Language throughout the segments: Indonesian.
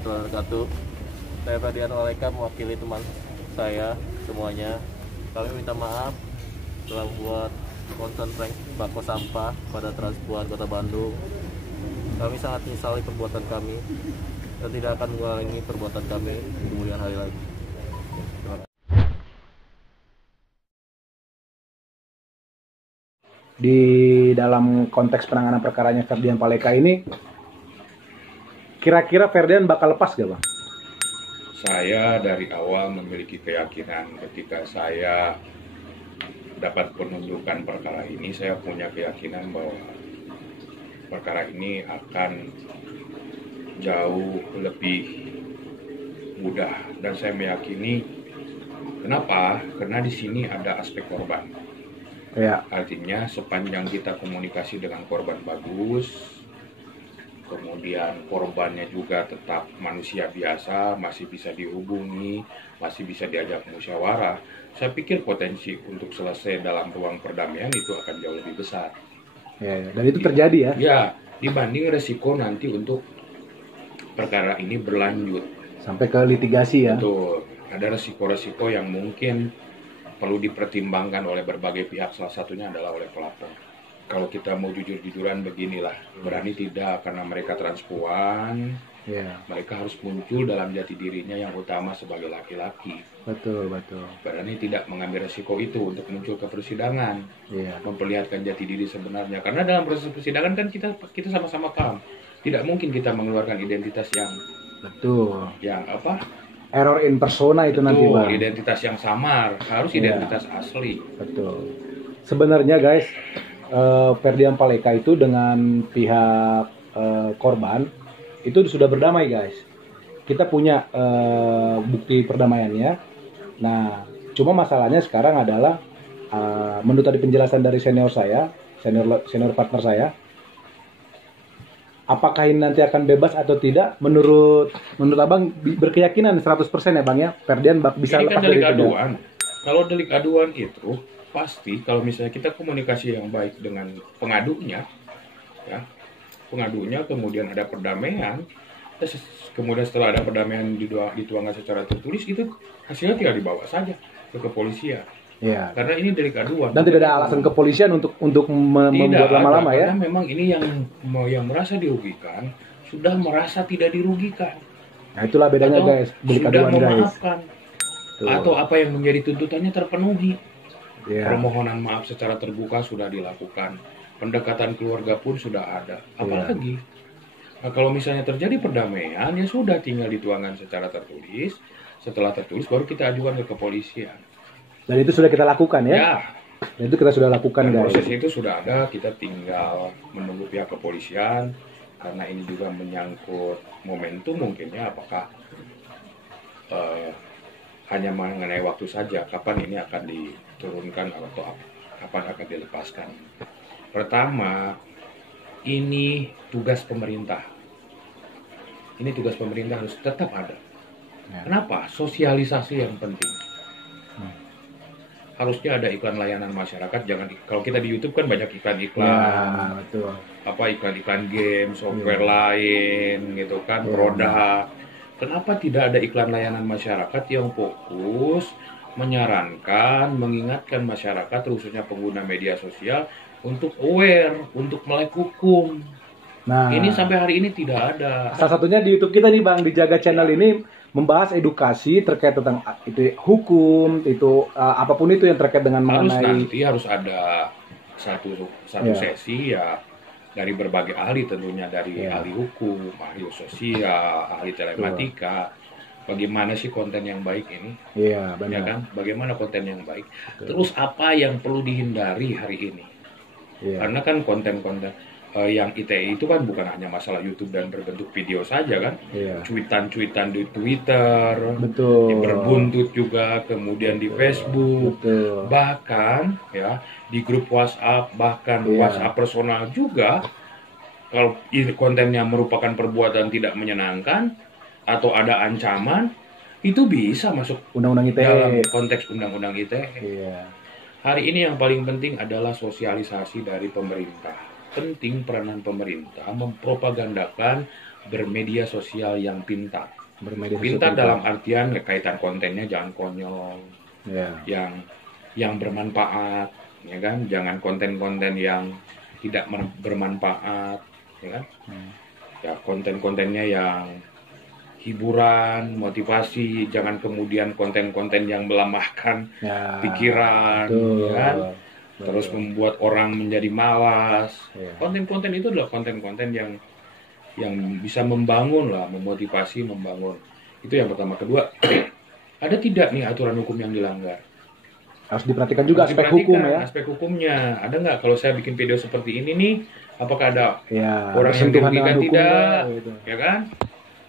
warahmatullahi wabarakatuh. Saya Ferdian Oleka mewakili teman saya semuanya. Kami minta maaf telah membuat konten prank bako sampah pada Transpuan Kota Bandung. Kami sangat menyesali perbuatan kami dan tidak akan mengulangi perbuatan kami di kemudian hari lagi. Terima kasih. Di dalam konteks penanganan perkaranya Ferdian Paleka ini, kira-kira Ferdian bakal lepas gak, Bang? Saya dari awal memiliki keyakinan ketika saya dapat penunjukan perkara ini, saya punya keyakinan bahwa perkara ini akan jauh lebih mudah, dan saya meyakini kenapa? Karena di sini ada aspek korban. Ya. Artinya sepanjang kita komunikasi dengan korban bagus, kemudian korbannya juga tetap manusia biasa, masih bisa dihubungi, masih bisa diajak musyawarah, saya pikir potensi untuk selesai dalam ruang perdamaian itu akan jauh lebih besar. Ya, dan itu terjadi ya? Ya, dibanding resiko nanti untuk perkara ini berlanjut. Sampai ke litigasi ya? Betul, ada resiko-resiko yang mungkin perlu dipertimbangkan oleh berbagai pihak, salah satunya adalah oleh pelapor. Kalau kita mau jujur-jujuran beginilah, berani tidak karena mereka transpuan, mereka harus muncul dalam jati dirinya yang utama sebagai laki-laki. Betul. Berani tidak mengambil resiko itu untuk muncul ke persidangan, memperlihatkan jati diri sebenarnya. Karena dalam proses persidangan kan kita sama-sama paham, tidak mungkin kita mengeluarkan identitas yang error in persona itu nanti, Bang. Identitas yang samar, harus identitas asli. Betul. Sebenarnya guys, Ferdian Paleka itu dengan pihak korban itu sudah berdamai, guys. Kita punya bukti perdamaiannya. Nah, cuma masalahnya sekarang adalah menurut tadi penjelasan dari senior partner saya, apakah ini nanti akan bebas atau tidak? Menurut Abang berkeyakinan 100% ya, Bang ya, Ferdian bisa ini lepas kan delik dari itu. aduan. Kalau delik aduan itu pasti kalau misalnya kita komunikasi yang baik dengan pengadunya, ya, pengadunya kemudian ada perdamaian, kemudian setelah ada perdamaian dituangkan secara tertulis, itu hasilnya tinggal dibawa saja ke kepolisian. Ya. Karena ini delik aduan. Dan tidak ada alasan kepolisian untuk membuat lama-lama ya. Karena memang ini yang merasa dirugikan sudah merasa tidak dirugikan. Nah, itulah bedanya, atau guys. Delik sudah aduan, memaafkan. Tuh. Atau apa yang menjadi tuntutannya terpenuhi. Yeah. Permohonan maaf secara terbuka sudah dilakukan. Pendekatan keluarga pun sudah ada. Apalagi nah, kalau misalnya terjadi perdamaian, ya sudah tinggal dituangkan secara tertulis. Setelah tertulis baru kita ajukan ke kepolisian. Dan itu sudah kita lakukan ya? Ya. Dan itu kita sudah lakukan, dan guys. proses itu sudah ada, kita tinggal menunggu pihak kepolisian. Karena ini juga menyangkut momentum mungkinnya, apakah hanya mengenai waktu saja kapan ini akan diturunkan atau kapan akan dilepaskan. Pertama, ini tugas pemerintah. Ini tugas pemerintah harus tetap ada. Kenapa? Sosialisasi yang penting. Harusnya ada iklan layanan masyarakat. Jangan, kalau kita di YouTube kan banyak iklan-iklan, iklan-iklan game, software lain, gitu kan, produk. Kenapa tidak ada iklan layanan masyarakat yang fokus menyarankan, mengingatkan masyarakat, khususnya pengguna media sosial, untuk aware, untuk melek hukum. Nah, ini sampai hari ini tidak ada. Salah satunya di YouTube kita nih, Bang, di Jaga Channel ini membahas edukasi terkait tentang itu hukum, itu apapun itu yang terkait dengan mengenai. Harus ada satu sesi ya dari berbagai ahli, tentunya dari ahli hukum, ahli sosial, ahli telematika. Bagaimana sih konten yang baik ini? Iya, benar. Ya kan? Bagaimana konten yang baik? Terus apa yang perlu dihindari hari ini? Karena kan konten-konten yang ITE itu kan bukan hanya masalah YouTube dan berbentuk video saja kan, cuitan-cuitan di Twitter, berbuntut juga, kemudian di Facebook, bahkan ya di grup WhatsApp, bahkan WhatsApp personal juga. Kalau kontennya merupakan perbuatan tidak menyenangkan atau ada ancaman, itu bisa masuk Undang-Undang ITE. dalam konteks Undang-Undang ITE. Hari ini yang paling penting adalah sosialisasi dari pemerintah. Penting peranan pemerintah mempropagandakan bermedia sosial yang pintar. Bermedia sosial Pintar dalam artian kaitan kontennya jangan konyol, Ya. yang bermanfaat, ya kan? Jangan konten-konten yang tidak bermanfaat, ya kan? Ya konten-kontennya yang hiburan, motivasi, jangan kemudian konten-konten yang melemahkan Ya. pikiran, Betul. ya kan? Terus membuat orang menjadi malas. Ya. Konten-konten itu adalah konten-konten yang bisa membangun lah, memotivasi, membangun. Itu yang pertama. Kedua, ada tidak nih aturan hukum yang dilanggar? Harus diperhatikan juga Harus aspek diperhatikan hukum ya. Aspek hukumnya. Ada nggak kalau saya bikin video seperti ini nih, apakah ada Ya. orang yang bersentuhan dirugikan dengan hukum tidak? nggak, gitu. Ya kan?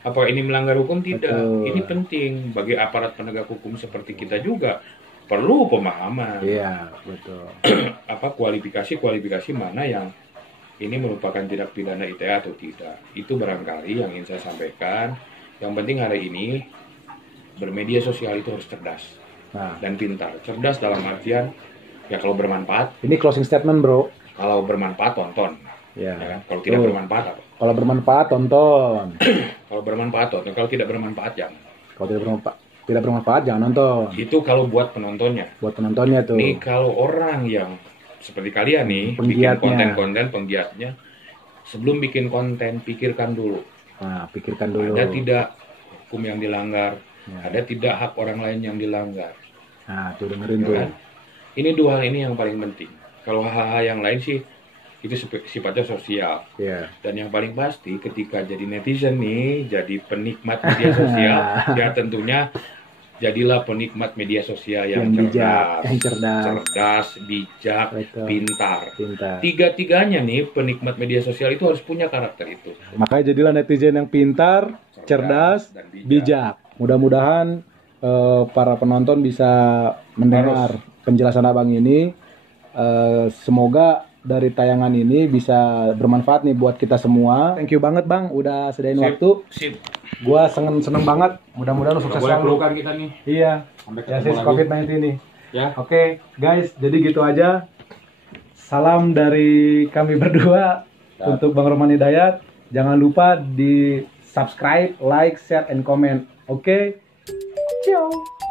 Apakah ini melanggar hukum? Tidak. Betul. Ini penting bagi aparat penegak hukum seperti kita juga. Perlu pemahaman. Iya, betul. Apa kualifikasi mana yang ini merupakan tindak pidana ITE atau tidak. Itu barangkali yang ingin saya sampaikan. Yang penting hari ini bermedia sosial itu harus cerdas Nah, dan pintar. Cerdas dalam artian ya kalau bermanfaat, ini closing statement, Bro. kalau bermanfaat tonton. Ya Ya. kan? Kalau tidak Betul. bermanfaat apa? Kalau bermanfaat tonton. Kalau bermanfaat tonton, kalau tidak bermanfaat jangan. Kalau tidak bermanfaat jangan nonton. Itu kalau buat penontonnya. Buat penontonnya tuh. Nih kalau orang yang seperti kalian nih bikin Penggiatnya. konten-konten penggiatnya, sebelum bikin konten pikirkan dulu Nah, pikirkan dulu. ada tidak hukum yang dilanggar, Ya. ada tidak hak orang lain yang dilanggar. Nah, tuh dengerin Ya tuh. kan? Ini dua hal ini yang paling penting. Kalau hal-hal yang lain sih itu sifatnya sosial. Iya. Dan yang paling pasti ketika jadi netizen nih, jadi penikmat media sosial, ya tentunya jadilah penikmat media sosial yang bijak, yang cerdas, cerdas, bijak, Betul. pintar. pintar. Tiga-tiganya nih penikmat media sosial itu harus punya karakter itu. Makanya jadilah netizen yang pintar, cerdas, dan bijak. Mudah-mudahan para penonton bisa mendengar penjelasan Abang ini. Semoga dari tayangan ini bisa bermanfaat nih buat kita semua. Thank you banget Bang, udah sediain waktu. Sip. Gua seneng banget. Mudah-mudahan lu sukses Boleh selalu. pelukan kita nih. Iya. Sampai Ya ketemu sis lagi. COVID-19 ini. Ya. Oke, guys, jadi gitu aja. Salam dari kami berdua untuk Bang Roman Hidayat. Jangan lupa di subscribe, like, share, and comment. Oke? Ciao.